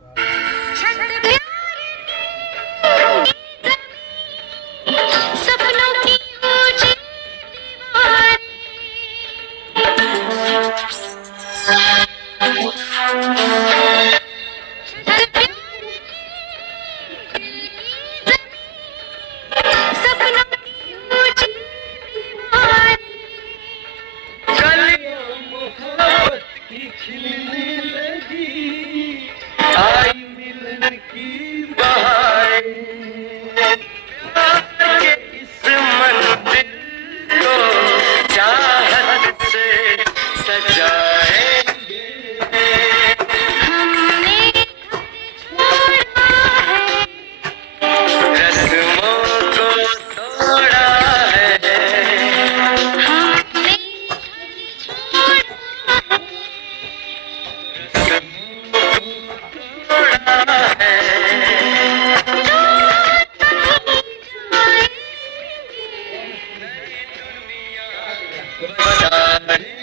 छत प्यार की सपनों की ऊंची सपनों की ऊंची कलियां मोहब्बत की खिलने लगी, आई मिलन की बहार। प्यार के इस मंदिर को चाहत से सजाएंगे। हमने छोड़ा है रस्मों को तोड़ा है, हमने छोड़ा तोड़ा है। नई दुनिया बसाएंगे।